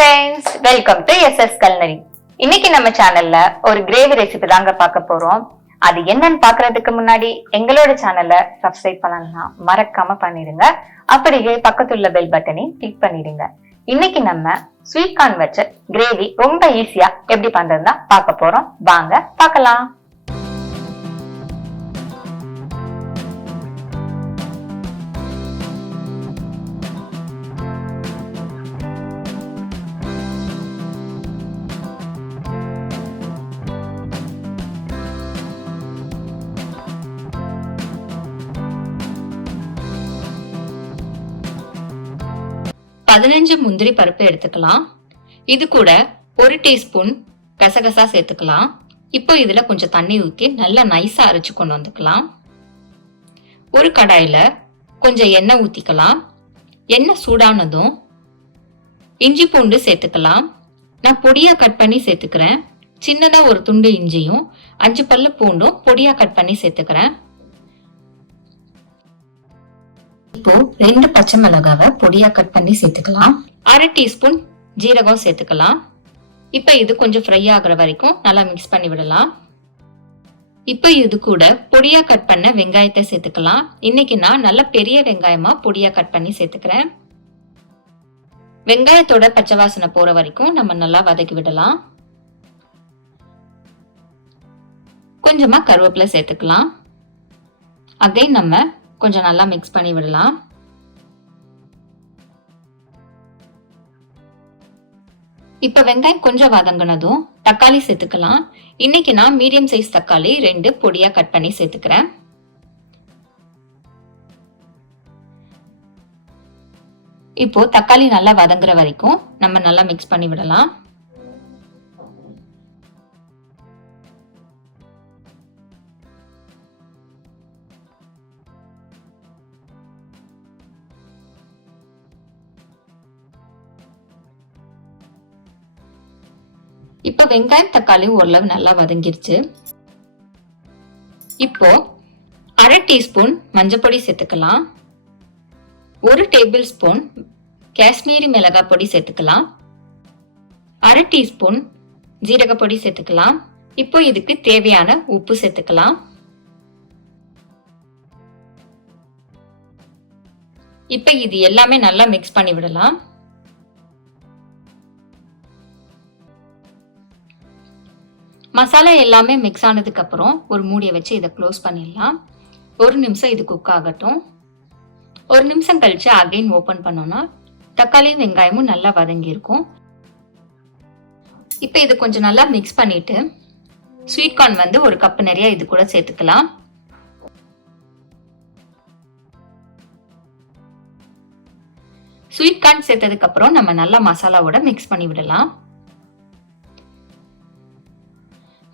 Friends, welcome to SS culinary. இன்னைக்கு நம்ம சேனல்ல ஒரு கிரேவி ரெசிபி தாங்க பார்க்க போறோம். அது என்னன்னு பாக்குறதுக்கு முன்னாடி எங்களோட சேனலை சப்ஸ்கிரைப் பண்ணலாம் மறக்காம பண்ணிடுங்க. அப்படியே பக்கத்துள்ள பெல் பட்டனை கிளிக் பண்ணிடுங்க. இன்னைக்கு நம்ம ஸ்வீட் கார்ன் வச்ச கிரேவி ரொம்ப ஈஸியா எப்படி பண்றதுன்னா பார்க்க போறோம். வாங்க பார்க்கலாம். பதினஞ்சு முந்திரி பருப்பு எடுத்துக்கலாம். இது கூட 1 டீஸ்பூன் கசகசா சேர்த்துக்கலாம். இப்போ இதுல கொஞ்சம் தண்ணி ஊற்றி நல்லா நைஸா அரைச்சு கொண்டு வந்துக்கலாம். ஒரு கடாயில கொஞ்சம் எண்ணெய் ஊத்திக்கலாம். எண்ணெய் சூடானதும் இஞ்சி பூண்டு சேர்த்துக்கலாம். நான் பொடியா கட் பண்ணி சேர்த்துக்கிறேன். சின்னதா ஒரு துண்டு இஞ்சியும் 5 பல்லு பூண்டும் பொடியா கட் பண்ணி சேர்த்துக்கிறேன். இப்போ 2 பச்சை மிளகாவை பொடியா கட் பண்ணி சேர்த்துக்கலாம். 1/2 டீஸ்பூன் ஜீரகம் சேர்த்துக்கலாம். இப்போ இது கொஞ்சம் ஃப்ரை ஆகுற வரைக்கும் நல்லா மிக்ஸ் பண்ணி விடலாம். இப்போ இது கூட பொடியா கட் பண்ண வெங்காயத்தை சேர்த்துக்கலாம். இன்னைக்கு நான் நல்ல பெரிய வெங்காயமா பொடியா கட் பண்ணி சேர்த்துக்கிறேன். வெங்காயத்தோட பச்சை வாசனை போற வரைக்கும் நம்ம நல்லா வதக்கி விடலாம். கொஞ்சமா கருவேப்பிலை சேர்த்துக்கலாம். அகைன் நம்ம கொஞ்சம் நல்லா மிக்ஸ் பண்ணி விடலாம். இப்ப வெங்காயம் கொஞ்சம் வதங்கினதும் தக்காளி சேர்த்துக்கலாம். இன்னைக்கு நான் மீடியம் சைஸ் தக்காளி 2 பொடியா கட் பண்ணி சேர்த்துக்கிறேன். இப்போ தக்காளி நல்லா வதங்குற வரைக்கும் நம்ம நல்லா மிக்ஸ் பண்ணி விடலாம். இப்ப வெங்காயம் தக்காளி ஓரளவு நல்லா வதங்கிருச்சு. இப்போ 1/2 டீஸ்பூன் மஞ்சள் பொடி சேர்த்துக்கலாம். 1 டேபிள் ஸ்பூன் காஷ்மீரி மிளகாய் பொடி சேர்த்துக்கலாம். 1/2 டீஸ்பூன் ஜீரக பொடி சேர்த்துக்கலாம். இப்போ இதுக்கு தேவையான உப்பு சேர்த்துக்கலாம். இப்ப இது எல்லாமே நல்லா மிக்ஸ் பண்ணி விடலாம். மசாலா எல்லாமே மிக்ஸ் ஆனதுக்கு அப்புறம் ஒரு மூடியை வச்சு இதை க்ளோஸ் பண்ணிடலாம். 1 நிமிஷம் இது குக் ஆகட்டும். 1 நிமிஷம் கழிச்சு அகைன் ஓபன் பண்ணோம்னா தக்காளியும் வெங்காயமும் நல்லா வதங்கி இருக்கும். இப்போ இது கொஞ்சம் நல்லா மிக்ஸ் பண்ணிட்டு ஸ்வீட் கார்ன் வந்து 1 கப் நிறைய இது கூட சேர்த்துக்கலாம். ஸ்வீட் கார்ன் சேர்த்ததுக்கு அப்புறம் நம்ம நல்லா மசாலாவோட மிக்ஸ் பண்ணி விடலாம்.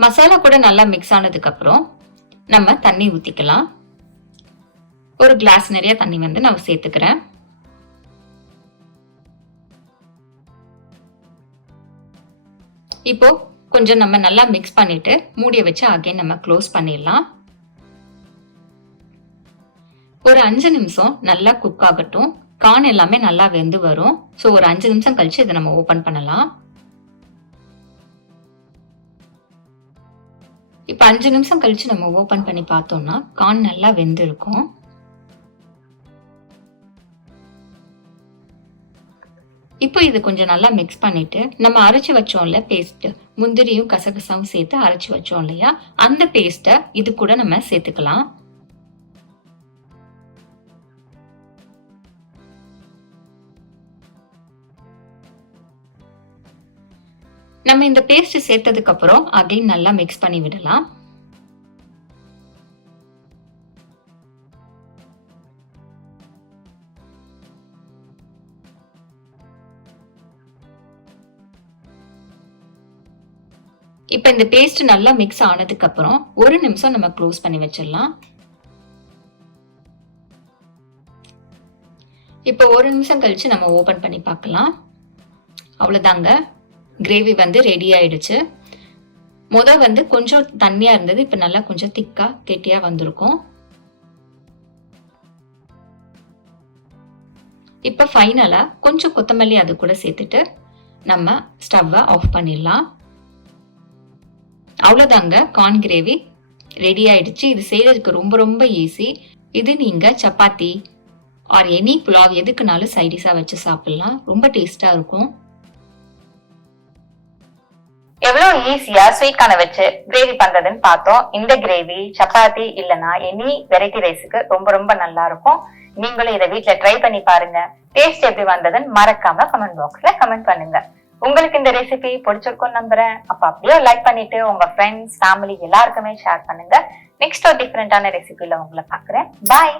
மசாலா கூட நல்லா மிக்ஸ் ஆனதுக்கு அப்புறம் நம்ம தண்ணி ஊத்திக்கலாம். ஒரு கிளாஸ் நிறைய தண்ணி வந்து நான் சேர்த்துக்கிறேன். இப்போ கொஞ்சம் நம்ம நல்லா மிக்ஸ் பண்ணிட்டு மூடியை வச்சு அகைன் நம்ம க்ளோஸ் பண்ணிடலாம். ஒரு 5 நிமிஷம் நல்லா குக் ஆகட்டும். கார்ன் எல்லாமே நல்லா வெந்து வரும். ஸோ ஒரு 5 நிமிஷம் கழிச்சு இதை நம்ம ஓபன் பண்ணலாம். இப்ப 5 நிமிஷம் கழிச்சு நம்ம ஓபன் பண்ணி பார்த்தோம்னா கார்ன் நல்லா வெந்து இருக்கும். இப்போ இது கொஞ்சம் நல்லா மிக்ஸ் பண்ணிட்டு நம்ம அரைச்சு வச்சோம்ல பேஸ்ட், முந்திரியும் கசகசாவும் சேர்த்து அரைச்சு வச்சோம் இல்லையா, அந்த பேஸ்ட்டை இது கூட நம்ம சேர்த்துக்கலாம். நம்ம இந்த பேஸ்ட் சேர்த்ததுக்கு அப்புறம் அகைன் நல்லா மிக்ஸ் பண்ணி விடலாம். இப்ப இந்த பேஸ்ட் நல்லா மிக்ஸ் ஆனதுக்கு அப்புறம் 1 நிமிஷம் நம்ம க்ளோஸ் பண்ணி வச்சிடலாம். இப்போ 1 நிமிஷம் கழிச்சு நம்ம ஓபன் பண்ணி பார்க்கலாம். அவ்வளவுதாங்க, கிரேவி வந்து ரெடி ஆயிடுச்சு. வந்து கொஞ்சம் தண்ணியா இருந்தது, இப்ப நல்லா கொஞ்சம் திக்கா கெட்டியா வந்திருக்கும். இப்ப ஃபைனலா கொஞ்சம் கொத்தமல்லி அது கூட சேர்த்துட்டு நம்ம ஸ்டவ்வை ஆஃப் பண்ணிடலாம். அவ்வளோதாங்க, கார்ன் கிரேவி ரெடி ஆயிடுச்சு. இது செய்யறதுக்கு ரொம்ப ரொம்ப ஈஸி. இது நீங்க சப்பாத்தி ஆர் எனி புலாவ் எதுக்குனாலும் சைடிஷா வச்சு சாப்பிடலாம். ரொம்ப டேஸ்டா இருக்கும். எவ்வளவு ஈஸியா ஸ்வீட் கார்னை வச்சு கிரேவி பண்றதுன்னு பார்த்தோம். இந்த கிரேவி சப்பாத்தி இல்லனா எனி வெரைட்டி ரைஸுக்கு ரொம்ப ரொம்ப நல்லா இருக்கும். நீங்களும் இதை வீட்ல ட்ரை பண்ணி பாருங்க. டேஸ்ட் எப்படி வந்ததுன்னு மறக்காம கமெண்ட் பாக்ஸ்ல கமெண்ட் பண்ணுங்க. உங்களுக்கு இந்த ரெசிபி பிடிச்சிருக்கும்னு நம்புறேன். அப்ப அப்படியே லைக் பண்ணிட்டு உங்க ஃப்ரெண்ட்ஸ், ஃபேமிலி எல்லாருக்குமே ஷேர் பண்ணுங்க. நெக்ஸ்ட் ஒரு டிஃபரெண்டான ரெசிபில உங்களை பாக்குறேன். பாய்.